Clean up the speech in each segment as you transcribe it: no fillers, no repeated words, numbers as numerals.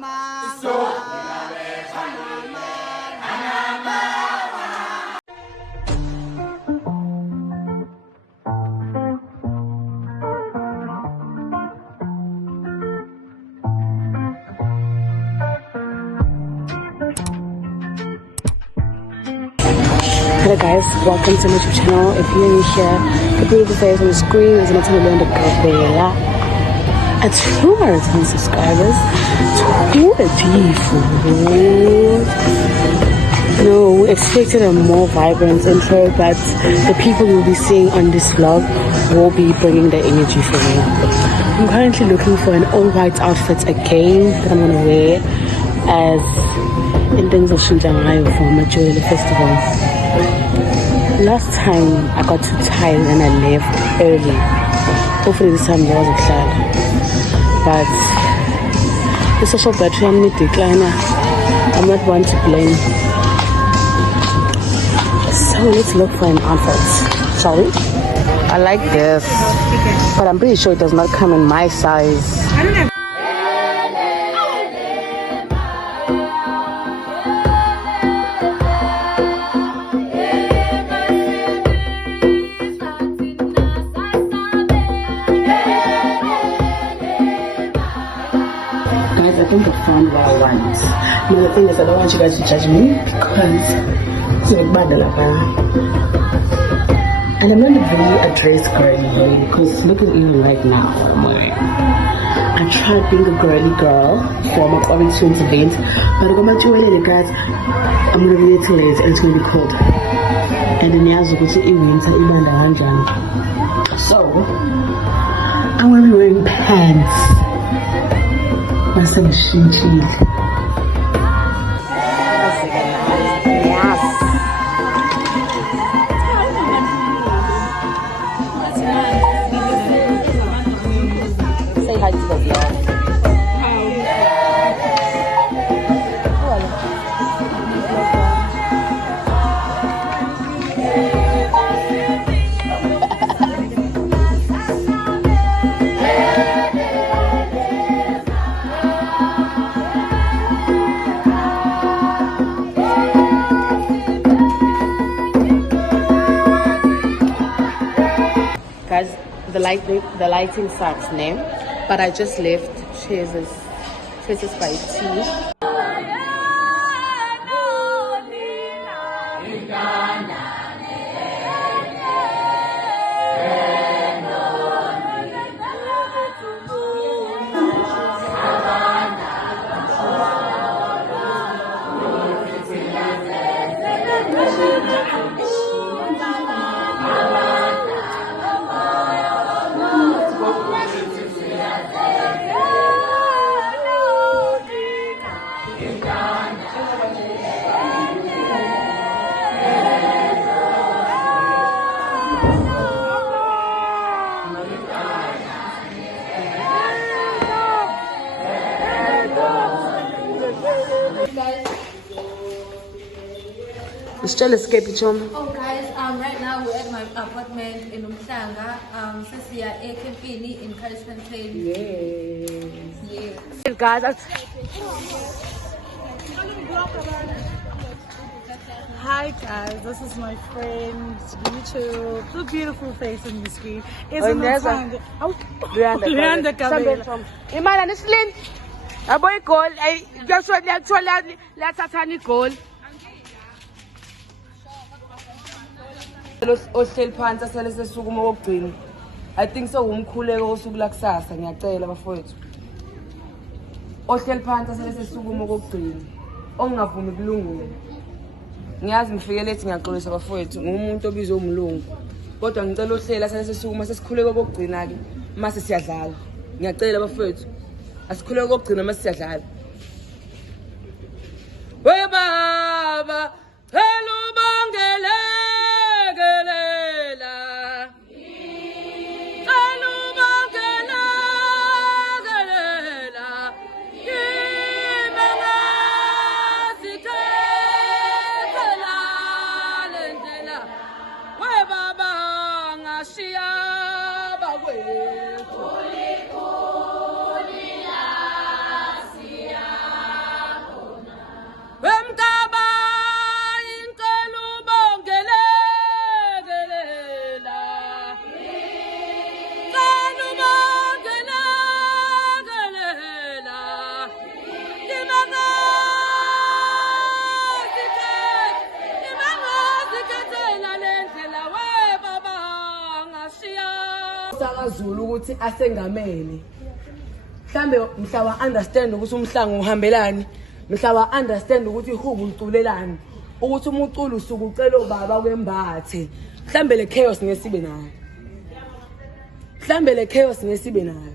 Hello guys, welcome to my YouTube channel. If you're new here, the beautiful face on the screen is Nathan Leon Gabela. At 200 subscribers, 24. No, we expected a more vibrant intro, but the people you'll be seeing on this vlog will be bringing the energy for me. I'm currently looking for an all-white outfit again that I'm gonna wear as in things of Shinjangai for Majola Festival. Last time I got too tired and I left early. Hopefully this time there was a cloud. But the social battery I'm with decliner. I'm not one to blame. So let's look for an outfit, shall we? I like this, but I'm pretty sure it does not come in my size. I don't have I think I found what I want. Now the thing is, I don't want you guys to judge me because it's like bad luck. And I'm not really a dress girly because look at me right now. I tried being a girly girl for my Orange Twins event, but I'm going to guys, I'm going to be there till late and it's going to be cold. And then you have to go to winter, so I'm going to be wearing pants. That's a machine cheese. Yes. Say hi to the vlog. Guys, the lighting sucks, name, but I just left Chases by tea. Still escape each other. Oh guys, right now we're at my apartment in Umhlanga. Cecilia Ekempini in Kalispantane. Yes. Yes. Guys, hi guys, this is my friend YouTube. The beautiful face on the screen is Umhlanga. Leanda Gabela. Imana nisilini. Abo igol, ay kuyathola lathathana igol. Ohleli phansi asele sesukuma kokugcina. I think so umkhuleko osuku la kusasa ngiyacela bafowethu. Ohleli phansi asele sesukuma kokugcina. Ongavumi kulungile. Ngiyazi ngifikele ethi ngiyaxolisa bafowethu ngumuntu obizwe umlungu. Kodwa ngicela ohlela asele sesukuma sesikhuleko kokugcina ke mase siyadlala. Ngiyacela bafowethu. Asikhuleko kokugcina mase siyadlala. We baba, hello bangele. amaZulu ukuthi asengamele. Mhlambe mhla wa understand ukuthi umhlangu uhambelani, mhla wa understand ukuthi ihubo uculelani, ukuthi umuculo usuku ucela ubaba kwembathe. Mhlambe le chaos ngesibe nayo. Mhlambe le chaos ngesibe nayo.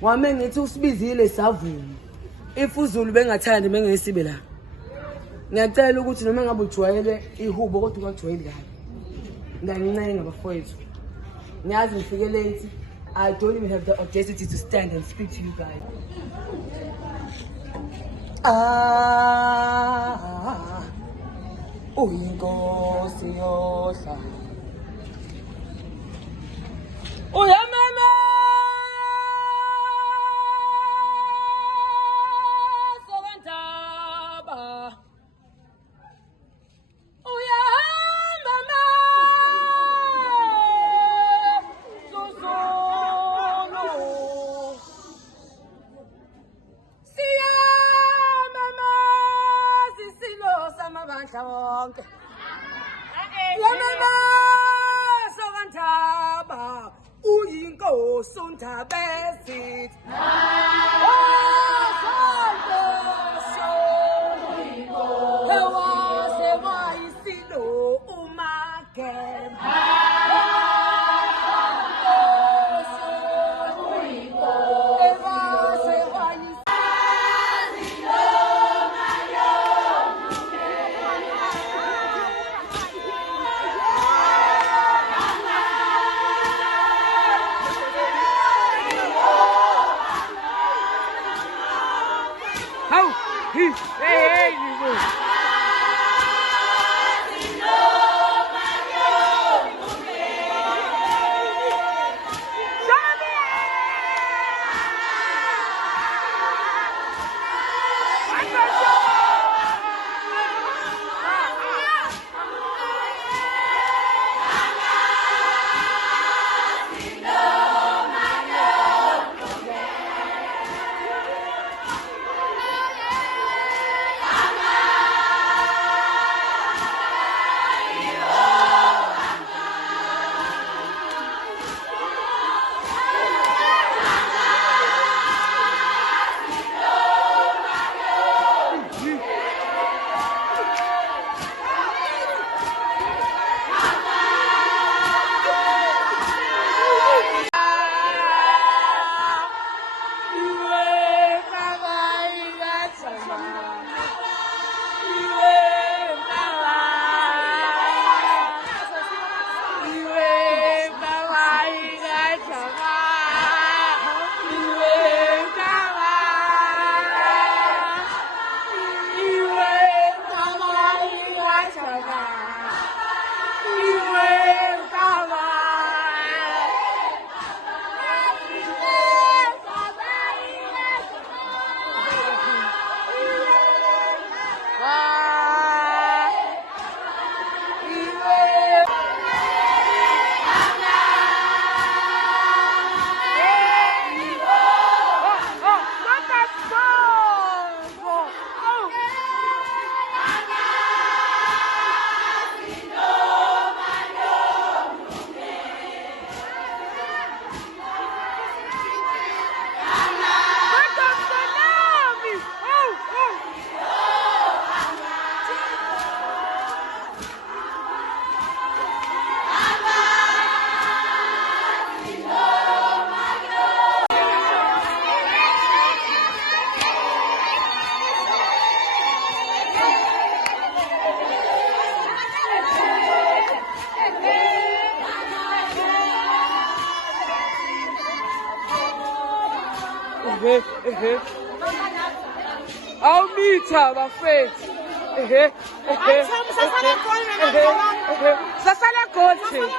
Wame ngithi usibizile savuma. If uZulu bengathandi bengesibe la. Ngiyacela ukuthi noma ngabe ujwayele ihubo kodwa ungajwayeli kahle. Ngiyancenga bafowethu. Ngiyazi ngifike late. I don't even have the audacity to stand and speak to you guys. Uyinkosi yohla. Uyamama sokantaba. Uyamama Suzuno. Siyamama sisilo samabandla wonke. Uyamama sokantaba. Uyinkosi uNtabezitha. I'll meet her, my friend. Sasale coaching.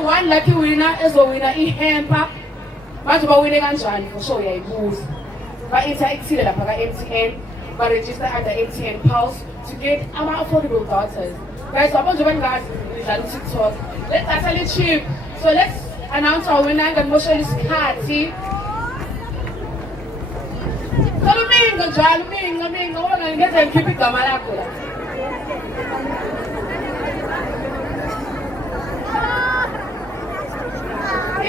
One lucky winner ezowina ihempa manje bawine kanjani for sure uyayibuza ba-interactile lapha ka-MTN ba-register under MTN Pulse to get ama-affordable daughters. Guys, wabona nje bengazi nidlala uTikTok, let's data li-cheap, so let's announce our winner ngamoshelwa isikhathi. Cala umingo njalo, umingo wona ngeze ngikhiphe igama lakho la.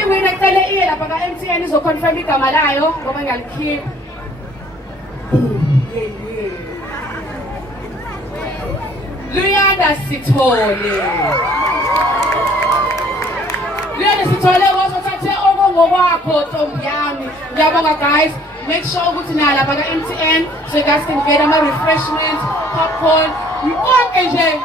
Iwina icele iye lapha ka-MTN izoconfirm igama layo ngoba ngalikhipha. Luyanda Sithole. Luyanda Sithole wazothathe okungokwakho Ntombi yami. Ngiyabonga guys. Make sure ukuthi na lapha ka-MTN so you guys can get ama-refreshments, popcorn, konke nje.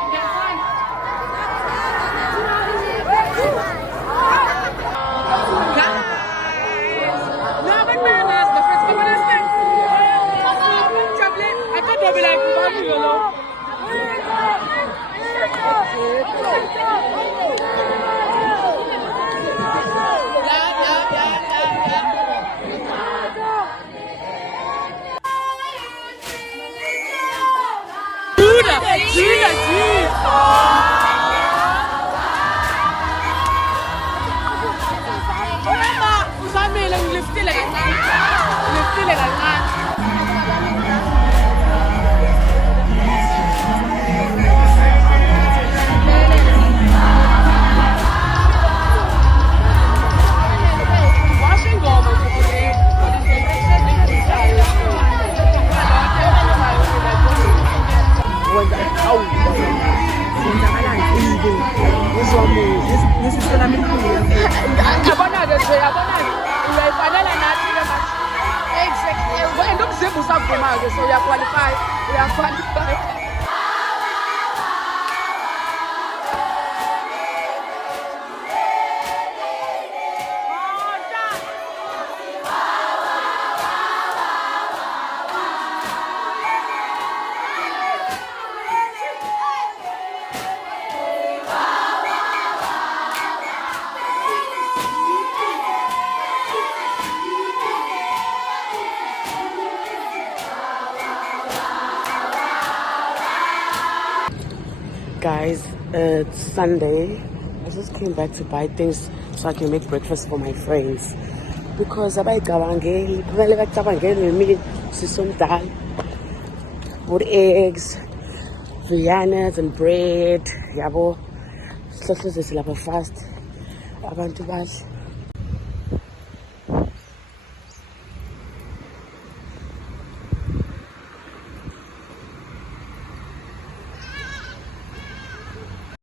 So we are qualified. Guys, it's Sunday. I just came back to buy things so I can make breakfast for my friends. because abayicabangeli kumele bacabangele nemini sisomdala. With eggs, Viennas and bread, yabo. Sihlahla lapha fast. Abantu bathi